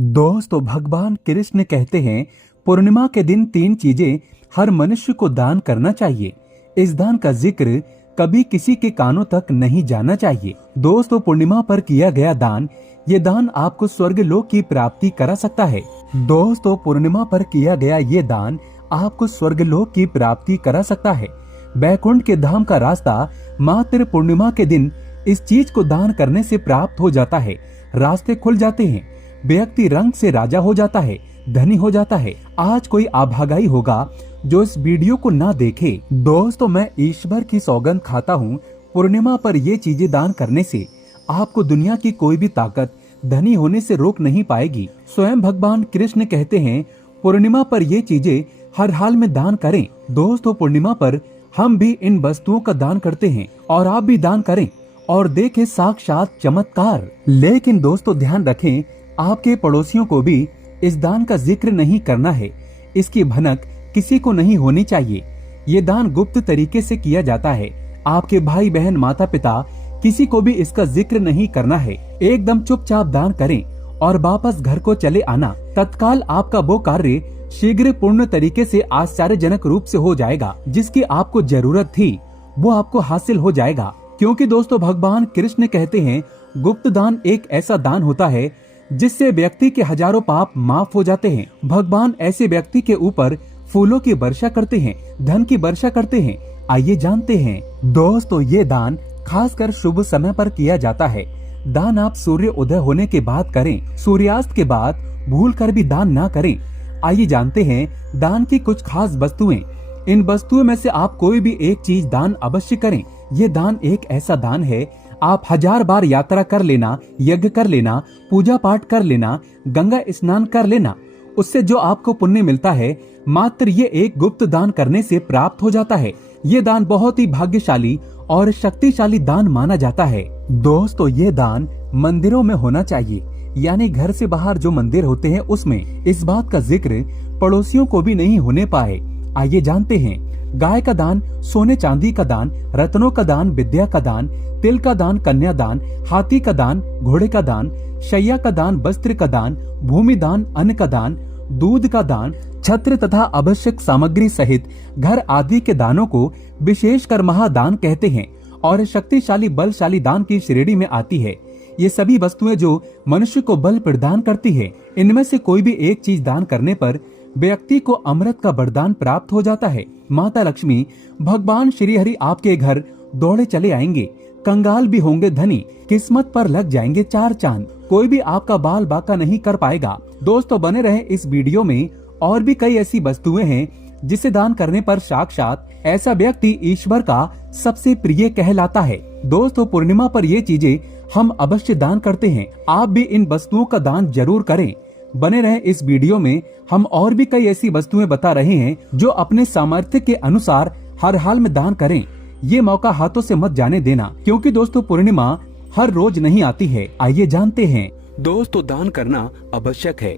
दोस्तों, भगवान कृष्ण कहते हैं पूर्णिमा के दिन 3 चीजें हर मनुष्य को दान करना चाहिए। इस दान का जिक्र कभी किसी के कानों तक नहीं जाना चाहिए। दोस्तों, पूर्णिमा पर किया गया दान, ये दान आपको स्वर्ग लोक की प्राप्ति करा सकता है। दोस्तों, पूर्णिमा पर किया गया ये दान आपको स्वर्ग लोक की प्राप्ति करा सकता है। बैकुंठ के धाम का रास्ता मात्र पूर्णिमा के दिन इस चीज को दान करने से प्राप्त हो जाता है। रास्ते खुल जाते हैं, व्यक्ति रंग से राजा हो जाता है, धनी हो जाता है। आज कोई अभागाई होगा जो इस वीडियो को ना देखे। दोस्तों, मैं ईश्वर की सौगंध खाता हूँ, पूर्णिमा पर ये चीजें दान करने से आपको दुनिया की कोई भी ताकत धनी होने से रोक नहीं पाएगी। स्वयं भगवान कृष्ण कहते हैं पूर्णिमा पर ये चीजें हर हाल में दान करें। दोस्तों, पूर्णिमा पर हम भी इन वस्तुओं का दान करते हैं और आप भी दान करें और देखें साक्षात चमत्कार। लेकिन दोस्तों, ध्यान रखें, आपके पड़ोसियों को भी इस दान का जिक्र नहीं करना है। इसकी भनक किसी को नहीं होनी चाहिए। ये दान गुप्त तरीके से किया जाता है। आपके भाई बहन माता पिता किसी को भी इसका जिक्र नहीं करना है। एकदम चुपचाप दान करें और वापस घर को चले आना। तत्काल आपका वो कार्य शीघ्र पूर्ण तरीके से आश्चर्यजनक रूप से हो जाएगा। जिसकी आपको जरूरत थी वो आपको हासिल हो जाएगा। क्योंकि दोस्तों, भगवान कृष्ण कहते हैं गुप्त दान एक ऐसा दान होता है जिससे व्यक्ति के हजारों पाप माफ हो जाते हैं। भगवान ऐसे व्यक्ति के ऊपर फूलों की वर्षा करते हैं, धन की वर्षा करते हैं। आइए जानते हैं। दोस्तों, ये दान खासकर शुभ समय पर किया जाता है। दान आप सूर्य उदय होने के बाद करें, सूर्यास्त के बाद भूल कर भी दान ना करें। आइए जानते हैं दान की कुछ खास वस्तुएं। इन वस्तुओं में से आप कोई भी एक चीज दान अवश्य करें। ये दान एक ऐसा दान है, आप 1000 बार यात्रा कर लेना, यज्ञ कर लेना, पूजा पाठ कर लेना, गंगा स्नान कर लेना, उससे जो आपको पुण्य मिलता है मात्र ये एक गुप्त दान करने से प्राप्त हो जाता है। ये दान बहुत ही भाग्यशाली और शक्तिशाली दान माना जाता है। दोस्तों, ये दान मंदिरों में होना चाहिए, यानी घर से बाहर जो मंदिर होते हैं उसमें। इस बात का जिक्र पड़ोसियों को भी नहीं होने पाए। आइए जानते हैं। गाय का दान, सोने चांदी का दान, रत्नों का दान, विद्या का दान, तिल का दान, कन्या दान, हाथी का दान, घोड़े का दान, शैया का दान, वस्त्र का दान, भूमि दान, अन्न का दान, दूध का दान, छत्र तथा आवश्यक सामग्री सहित घर आदि के दानों को विशेषकर महादान कहते हैं और शक्तिशाली बलशाली दान की श्रेणी में आती है। ये सभी वस्तुएं जो मनुष्य को बल प्रदान करती है, इनमें से कोई भी एक चीज दान करने पर व्यक्ति को अमृत का वरदान प्राप्त हो जाता है। माता लक्ष्मी, भगवान श्री हरि आपके घर दौड़े चले आएंगे, कंगाल भी होंगे धनी, किस्मत पर लग जाएंगे 4 चांद, कोई भी आपका बाल बाका नहीं कर पाएगा। दोस्तों, बने रहे इस वीडियो में। और भी कई ऐसी वस्तुएं हैं जिसे दान करने पर साक्षात ऐसा व्यक्ति ईश्वर का सबसे प्रिय कहलाता है। दोस्तों, पूर्णिमा पर ये चीजें हम अवश्य दान करते हैं। आप भी इन वस्तुओं का दान जरूर करें। बने रहे इस वीडियो में। हम और भी कई ऐसी वस्तुएं बता रहे हैं जो अपने सामर्थ्य के अनुसार हर हाल में दान करें। ये मौका हाथों से मत जाने देना, क्योंकि दोस्तों, पूर्णिमा हर रोज नहीं आती है। आइए जानते हैं। दोस्तों, दान करना आवश्यक है।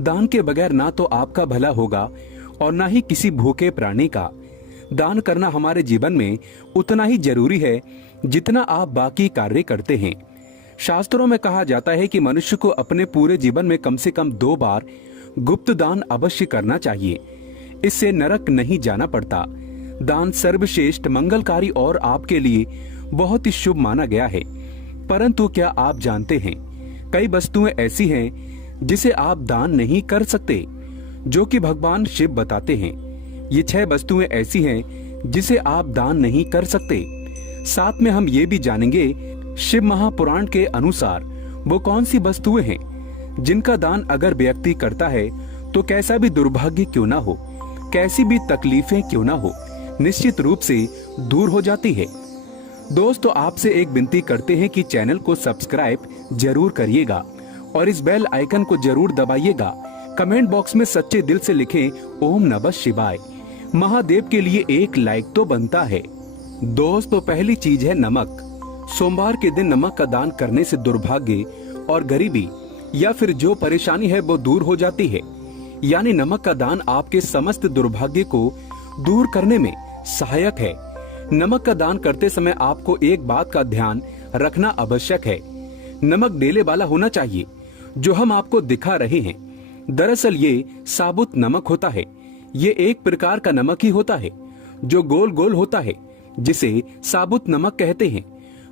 दान के बगैर ना तो आपका भला होगा और ना ही किसी भूखे प्राणी का। दान करना हमारे जीवन में उतना ही जरूरी है जितना आप बाकी कार्य करते हैं। शास्त्रों में कहा जाता है कि मनुष्य को अपने पूरे जीवन में कम से कम 2 बार गुप्त दान अवश्य करना चाहिए। इससे नरक नहीं जाना पड़ता। दान सर्वश्रेष्ठ, मंगलकारी और आपके लिए बहुत ही शुभ माना गया है। परंतु क्या आप जानते हैं, कई वस्तुएं ऐसी हैं जिसे आप दान नहीं कर सकते, जो कि भगवान शिव बताते हैं। ये 6 वस्तुएं ऐसी हैं जिसे आप दान नहीं कर सकते। साथ में हम ये भी जानेंगे शिव महापुराण के अनुसार वो कौन सी वस्तुएं हैं जिनका दान अगर व्यक्ति करता है तो कैसा भी दुर्भाग्य क्यों ना हो, कैसी भी तकलीफें क्यों ना हो, निश्चित रूप से दूर हो जाती है। दोस्तों, आपसे एक विनती करते हैं कि चैनल को सब्सक्राइब जरूर करिएगा और इस बेल आइकन को जरूर दबाइएगा। कमेंट बॉक्स में सच्चे दिल से लिखें ओम नमः शिवाय। महादेव के लिए एक लाइक तो बनता है। दोस्तों, पहली चीज है नमक। सोमवार के दिन नमक का दान करने से दुर्भाग्य और गरीबी या फिर जो परेशानी है वो दूर हो जाती है। यानी नमक का दान आपके समस्त दुर्भाग्य को दूर करने में सहायक है। नमक का दान करते समय आपको एक बात का ध्यान रखना आवश्यक है। नमक डेले वाला होना चाहिए। जो हम आपको दिखा रहे हैं, दरअसल ये साबुत नमक होता है। ये एक प्रकार का नमक ही होता है जो गोल गोल होता है, जिसे साबुत नमक कहते हैं।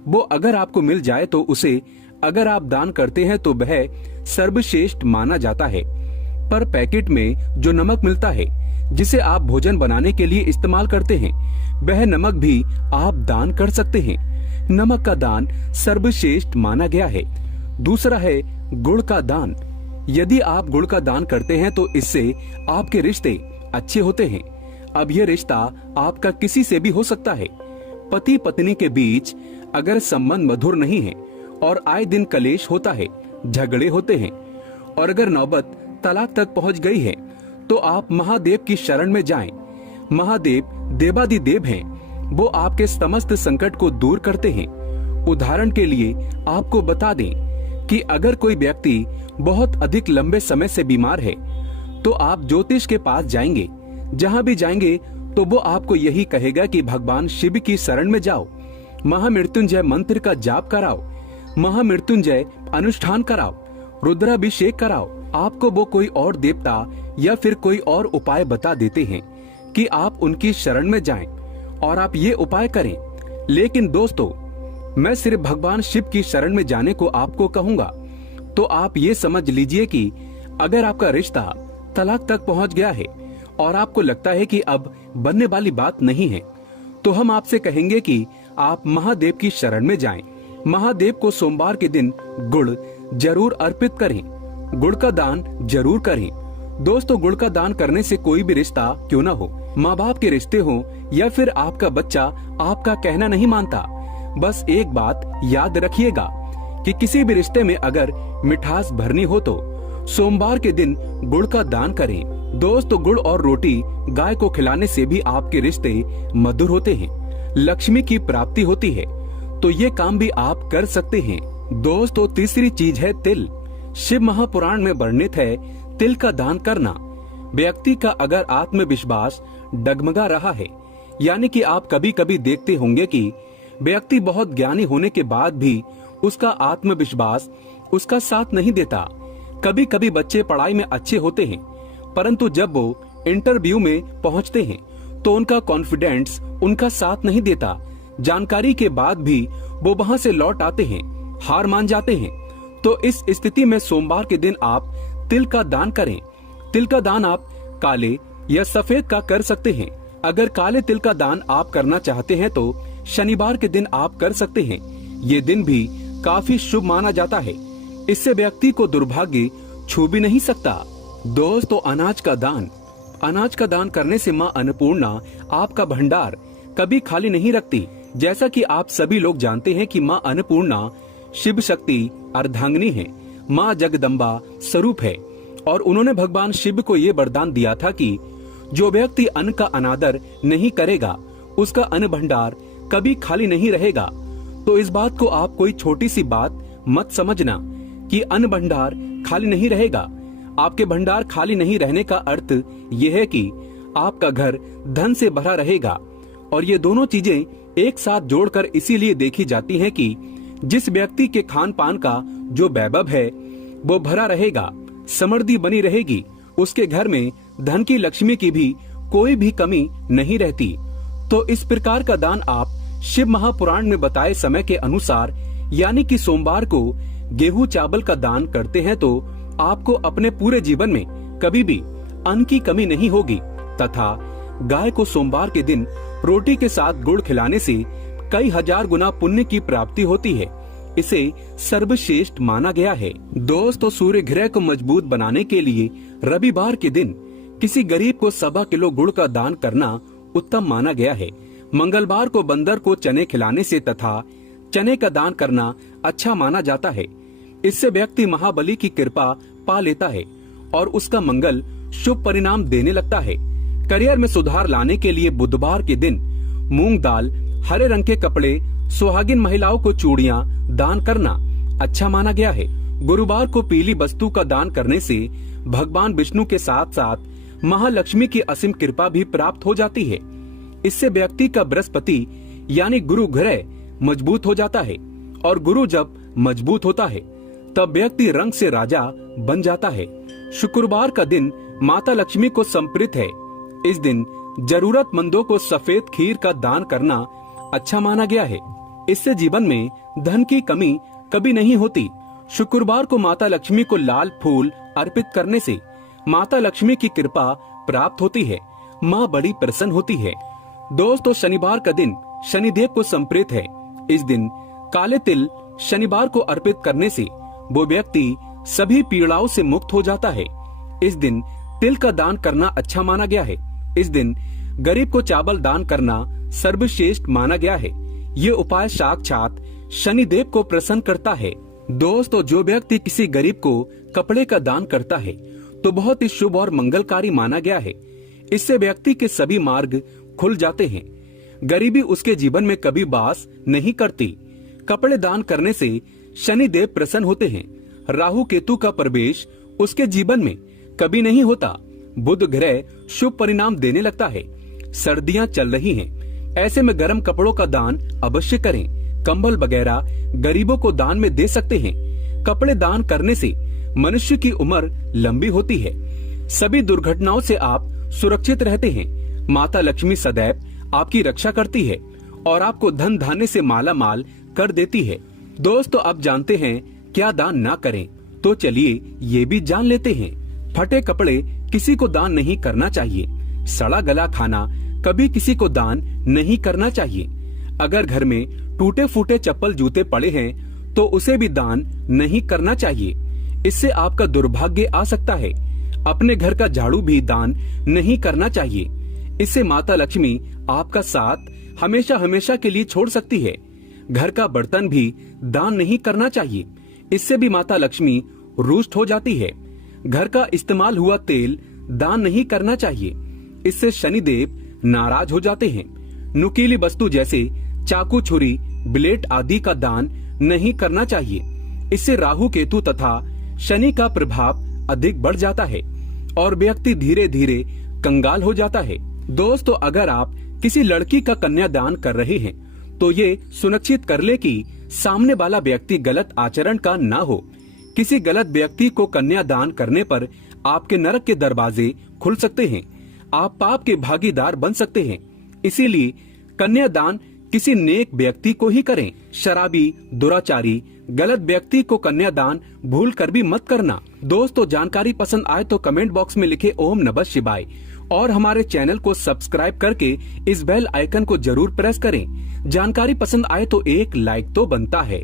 वो अगर आपको मिल जाए तो उसे अगर आप दान करते हैं तो वह सर्वश्रेष्ठ माना जाता है। पर पैकेट में जो नमक मिलता है, जिसे आप भोजन बनाने के लिए इस्तेमाल करते हैं, वह नमक भी आप दान कर सकते हैं। नमक का दान सर्वश्रेष्ठ माना गया है। दूसरा है गुड़ का दान। यदि आप गुड़ का दान करते हैं तो इससे आपके रिश्ते अच्छे होते हैं। अब यह रिश्ता आपका किसी से भी हो सकता है। पति पत्नी के बीच अगर संबंध मधुर नहीं है और आए दिन कलेश होता है, झगड़े होते हैं, और अगर नौबत तलाक तक पहुंच गई है, तो आप महादेव की शरण में जाएं। महादेव देवादिदेव हैं। वो आपके समस्त संकट को दूर करते हैं। उदाहरण के लिए आपको बता दें कि अगर कोई व्यक्ति बहुत अधिक लंबे समय से बीमार है, तो आप ज्योतिष के पास जाएंगे। जहां भी जाएंगे तो वो आपको यही कहेगा कि भगवान शिव की शरण में जाओ, महामृत्युंजय मंत्र का जाप कराओ, महामृत्युंजय अनुष्ठान कराओ, रुद्राभिषेक कराओ। आपको वो कोई और देवता या फिर कोई और उपाय बता देते हैं कि आप उनकी शरण में जाएं और आप ये उपाय करें। लेकिन दोस्तों, मैं सिर्फ भगवान शिव की शरण में जाने को आपको कहूंगा। तो आप ये समझ लीजिए कि अगर आपका रिश्ता तलाक तक पहुंच गया है और आपको लगता है कि अब बनने वाली बात नहीं है, तो हम आपसे कहेंगे कि आप महादेव की शरण में जाएं। महादेव को सोमवार के दिन गुड़ जरूर अर्पित करें। गुड़ का दान जरूर करें। दोस्तों, गुड़ का दान करने से कोई भी रिश्ता क्यों ना हो, माँ बाप के रिश्ते हो या फिर आपका बच्चा आपका कहना नहीं मानता, बस एक बात याद रखिएगा कि किसी भी रिश्ते में अगर मिठास भरनी हो तो सोमवार के दिन गुड़ का दान करें। दोस्तों, गुड़ और रोटी गाय को खिलाने से भी आपके रिश्ते मधुर होते हैं, लक्ष्मी की प्राप्ति होती है। तो ये काम भी आप कर सकते हैं। दोस्तों, तीसरी चीज है तिल। शिव महापुराण में वर्णित है तिल का दान करना। व्यक्ति का अगर आत्मविश्वास डगमगा रहा है, यानी कि आप कभी कभी देखते होंगे कि व्यक्ति बहुत ज्ञानी होने के बाद भी उसका आत्मविश्वास उसका साथ नहीं देता। कभी कभी बच्चे पढ़ाई में अच्छे होते हैं, परंतु जब वो इंटरव्यू में पहुंचते हैं तो उनका कॉन्फिडेंस उनका साथ नहीं देता। जानकारी के बाद भी वो वहां से लौट आते हैं, हार मान जाते हैं। तो इस स्थिति में सोमवार के दिन आप तिल का दान करें। तिल का दान आप काले या सफेद का कर सकते हैं। अगर काले तिल का दान आप करना चाहते हैं तो शनिवार के दिन आप कर सकते हैं। ये दिन भी काफी शुभ माना जाता है। इससे व्यक्ति को दुर्भाग्य छू भी नहीं सकता। दोस्तों, अनाज का दान। अनाज का दान करने से माँ अन्नपूर्णा आपका भंडार कभी खाली नहीं रखती। जैसा कि आप सभी लोग जानते हैं कि माँ अन्नपूर्णा शिव शक्ति अर्धांगिनी है, माँ जगदम्बा स्वरूप है, और उन्होंने भगवान शिव को ये वरदान दिया था कि जो व्यक्ति अन्न का अनादर नहीं करेगा उसका अन्न भंडार कभी खाली नहीं रहेगा। तो इस बात को आप कोई छोटी सी बात मत समझना कि अन्न भंडार खाली नहीं रहेगा। आपके भंडार खाली नहीं रहने का अर्थ यह है कि आपका घर धन से भरा रहेगा। और ये दोनों चीजें एक साथ जोड़कर इसीलिए देखी जाती हैं कि जिस व्यक्ति के खान पान का जो वैभव है वो भरा रहेगा, समृद्धि बनी रहेगी, उसके घर में धन की लक्ष्मी की भी कोई भी कमी नहीं रहती। तो इस प्रकार का दान आप शिव महापुराण में बताए समय के अनुसार, यानी कि सोमवार को गेहूं चावल का दान करते हैं तो आपको अपने पूरे जीवन में कभी भी अन्न की कमी नहीं होगी। तथा गाय को सोमवार के दिन रोटी के साथ गुड़ खिलाने से कई हजार गुना पुण्य की प्राप्ति होती है। इसे सर्वश्रेष्ठ माना गया है। दोस्तों, सूर्य ग्रह को मजबूत बनाने के लिए रविवार के दिन किसी गरीब को 1.25 किलो गुड़ का दान करना उत्तम माना गया है। मंगलवार को बंदर को चने खिलाने से तथा चने का दान करना अच्छा माना जाता है। इससे व्यक्ति महाबली की कृपा पा लेता है और उसका मंगल शुभ परिणाम देने लगता है। करियर में सुधार लाने के लिए बुधवार के दिन मूंग दाल, हरे रंग के कपड़े, सुहागिन महिलाओं को चूड़ियां दान करना अच्छा माना गया है। गुरुवार को पीली वस्तु का दान करने से भगवान विष्णु के साथ साथ महालक्ष्मी की असीम कृपा भी प्राप्त हो जाती है। इससे व्यक्ति का बृहस्पति यानी गुरु ग्रह मजबूत हो जाता है, और गुरु जब मजबूत होता है तब व्यक्ति रंग से राजा बन जाता है। शुक्रवार का दिन माता लक्ष्मी को समर्पित है। इस दिन जरूरतमंदों को सफेद खीर का दान करना अच्छा माना गया है। इससे जीवन में धन की कमी कभी नहीं होती। शुक्रवार को माता लक्ष्मी को लाल फूल अर्पित करने से माता लक्ष्मी की कृपा प्राप्त होती है। माँ बड़ी प्रसन्न होती है। दोस्तों, शनिवार का दिन शनिदेव को समर्पित है। इस दिन काले तिल शनिवार को अर्पित करने से वो व्यक्ति सभी पीड़ाओं से मुक्त हो जाता है। इस दिन तिल का दान करना अच्छा माना गया है। इस दिन गरीब को चावल दान करना सर्वश्रेष्ठ माना गया है। ये उपाय साक्षात शनिदेव को प्रसन्न करता है। दोस्तों, जो व्यक्ति किसी गरीब को कपड़े का दान करता है तो बहुत ही शुभ और मंगलकारी माना गया है। इससे व्यक्ति के सभी मार्ग खुल जाते हैं। गरीबी उसके जीवन में कभी वास नहीं करती। कपड़े दान करने से शनिदेव प्रसन्न होते हैं। राहु केतु का प्रवेश उसके जीवन में कभी नहीं होता। बुध ग्रह शुभ परिणाम देने लगता है। सर्दियां चल रही हैं, ऐसे में गर्म कपड़ों का दान अवश्य करें। कंबल वगैरह गरीबों को दान में दे सकते हैं। कपड़े दान करने से मनुष्य की उम्र लंबी होती है। सभी दुर्घटनाओं से आप सुरक्षित रहते हैं। माता लक्ष्मी सदैव आपकी रक्षा करती है और आपको धन धान्य से माला माल कर देती है। दोस्तों, अब जानते हैं क्या दान ना करें, तो चलिए ये भी जान लेते हैं। फटे कपड़े किसी को दान नहीं करना चाहिए। सड़ा गला खाना कभी किसी को दान नहीं करना चाहिए। अगर घर में टूटे फूटे चप्पल जूते पड़े हैं तो उसे भी दान नहीं करना चाहिए। इससे आपका दुर्भाग्य आ सकता है। अपने घर का झाड़ू भी दान नहीं करना चाहिए। इससे माता लक्ष्मी आपका साथ हमेशा हमेशा के लिए छोड़ सकती है। घर का बर्तन भी दान नहीं करना चाहिए। इससे भी माता लक्ष्मी रुष्ट हो जाती है। घर का इस्तेमाल हुआ तेल दान नहीं करना चाहिए। इससे शनिदेव नाराज हो जाते हैं। नुकीली वस्तु जैसे चाकू, छुरी, ब्लेड आदि का दान नहीं करना चाहिए। इससे राहु केतु तथा शनि का प्रभाव अधिक बढ़ जाता है और व्यक्ति धीरे धीरे कंगाल हो जाता है। दोस्तों, अगर आप किसी लड़की का कन्यादान कर रहे हैं तो ये सुनिश्चित कर ले कि सामने वाला व्यक्ति गलत आचरण का ना हो। किसी गलत व्यक्ति को कन्यादान करने पर आपके नरक के दरवाजे खुल सकते हैं। आप पाप के भागीदार बन सकते हैं। इसीलिए कन्यादान किसी नेक व्यक्ति को ही करें। शराबी, दुराचारी, गलत व्यक्ति को कन्यादान भूल कर भी मत करना। दोस्तों, जानकारी पसंद आए तो कमेंट बॉक्स में लिखे ओम नमः शिवाय और हमारे चैनल को सब्सक्राइब करके इस बेल आइकन को जरूर प्रेस करें। जानकारी पसंद आए तो एक लाइक तो बनता है।